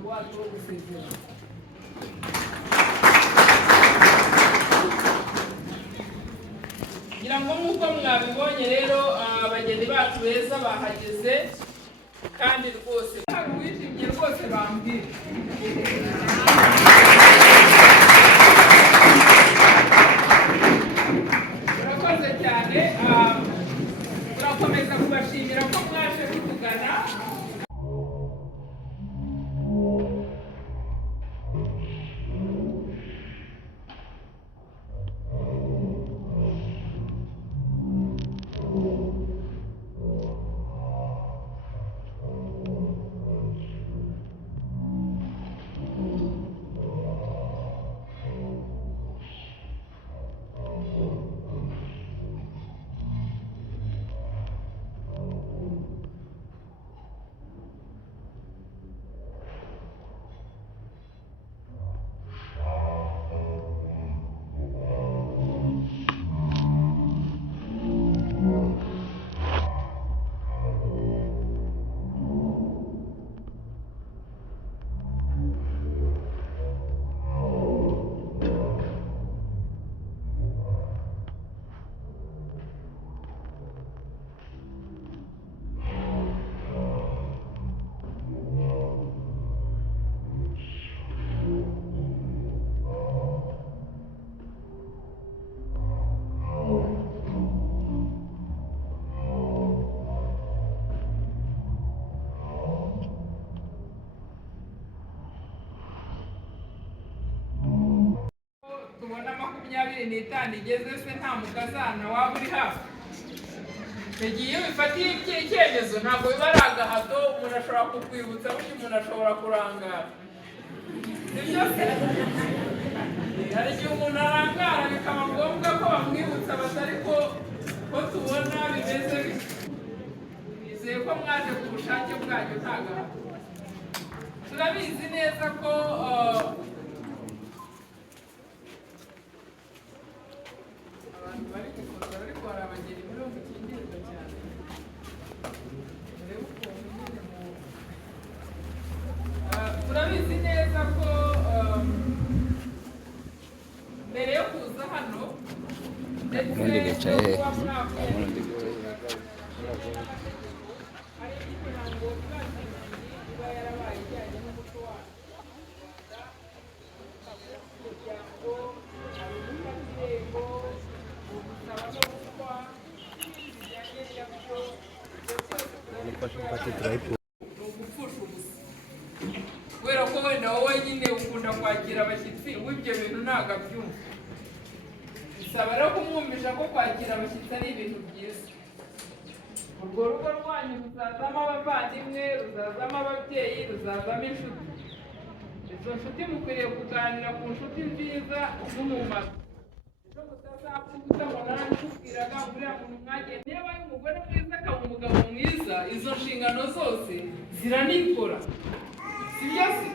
umuhango wacu wo gusezera. ngira ngo nk'uko mwabibonye rero abageni bacu beza bahageze kandi rwose hari uwishimye rwose bambwira. Murakoze cyane, turakomeza kubashimira ko mwaje kutugana. Tubona 25 igeze se nta mukazana waba uri hafi. Igihe bifatiye icyemezo ntabwo biba ari agahato, umuntu ashobora kukwibutsa undi umuntu ashobora kurangara. Sibyo se? Hari igihe umuntu arangara bikaba ngombwa ko bamwibutsa batari ko tubona bimeze bityo. Nizeye ko mwaje ku bushake bwanyu nta gahato. Turabizi neza ko bari gufotora ariko hari abageni muri ubu bukingirwa cyane. Turabizi neza ko mbere yo kuza hano ndetse no kuba hari ikirango iba yarabaye ijyanye n'umuco wacu umuryango irembo kubera ko wenda wowe nyine ukunda kwakira abashyitsi w'ibyo bintu ntabwo abyumva. Bisaba rero kumwumvisha ko kwakira abashyitsi ari ibintu byiza. Urwo rugo rwanyu ruzazamo abavandimwe, ruzazamo ababyeyi, ruzazamo inshuti. Izo nshuti mukwiriye kuganira ku nshuti nziza n'umumaro. Ejo mutazapfa utabona n'ikubwiraga uriya muntu mwagiye, niba ari umugore mwiza akaba umugabo mwiza, izo nshingano zose ziranikora. Sibyo se?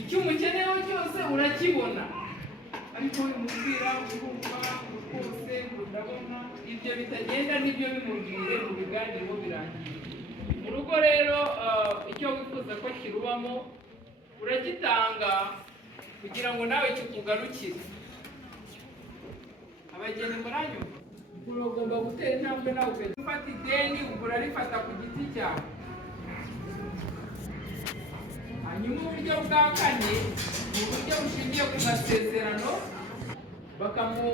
Icyo umukeneyeho cyose urakibona. Ariko bimubwira urumva rwose ndabona ibyo bitagenda nibyo bimubwire mu biganiro birangiye. Mu rugo rero icyo wifuza ko kirubamo uragitanga kugira ngo nawe kikugarukire. Abageni muranyumva? Uragomba gutera intambwe nawe ugafata ideni urarifata ku giti cyawe. Hanyuma uburyo bwa kane ni uburyo bushingiye ku masezerano bakamu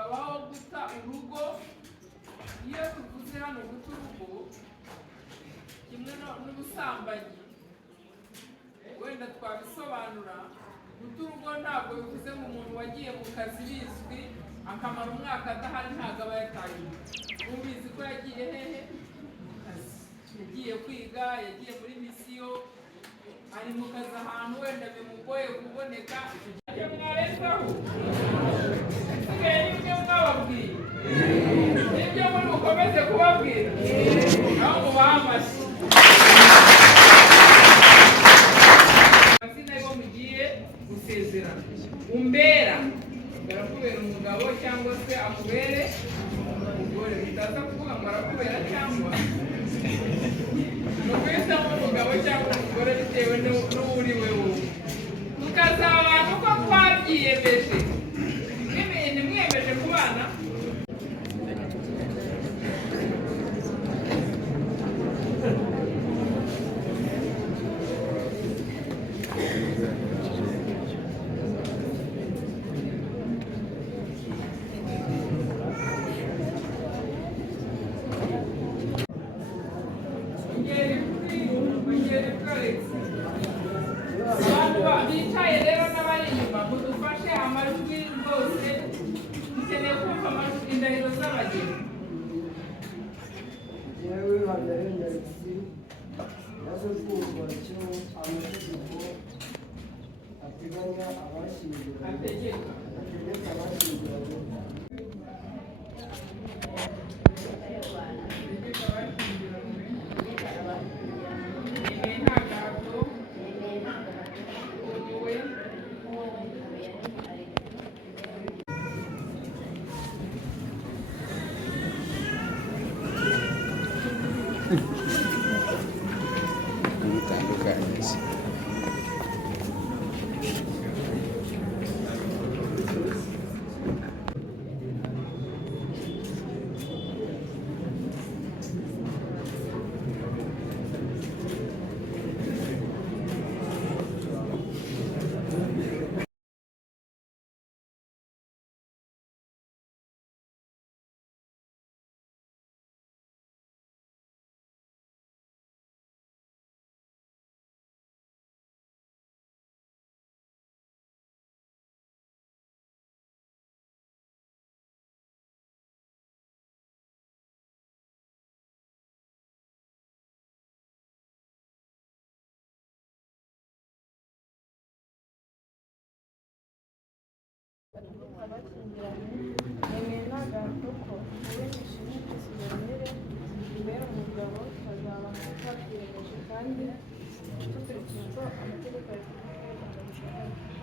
hakabaho guta urugo. Iyo tuvuze hano guta urugo kimwe n'ubusambanyi wenda twabisobanura. Guta urugo ntabwo bivuze ngo umuntu wagiye mu kazi bizwi akamara umwaka adahari ntabwo aba yataye. Ubizi ko yagiye hehe? Mu kazi. Yagiye kwiga, yagiye muri misiyo, ari mu kazi ahantu wenda bimugoye kuboneka. Icyo mwarezaho isigaye n'ibyo mwababwiye, n'ibyo muri bukomeze kubabwira, naho mubahe amashyi. Amazina yo mugiye gusezerana. Umbera arakubera umugabo cyangwa se akubere umugore. Bitaza kuvuga ngo arakubera cyangwa nukwitamo umugabo cyangwa umugore bitewe n'uri we wowe. Tukazabana uko twabyiyemeje. Nimwiyemeje kubana bicaye rero n'abari inyuma mudufashe amajwi rwose. Dukeneye kumva amajwi indahiro z'abageni. yewe Habiyaremye maze kumva icyo amategeko ateganya abashyingiranywe Ategeka abashyingiranywe bitandukanye. abashyingiranywe nemeye ntagahato ko wowe nishimye tuzibanire imbere umugabo tukazabana twabyiyemeje kandi dukurikije uko amategeko ya repubulika y'u Rwanda abiteganya.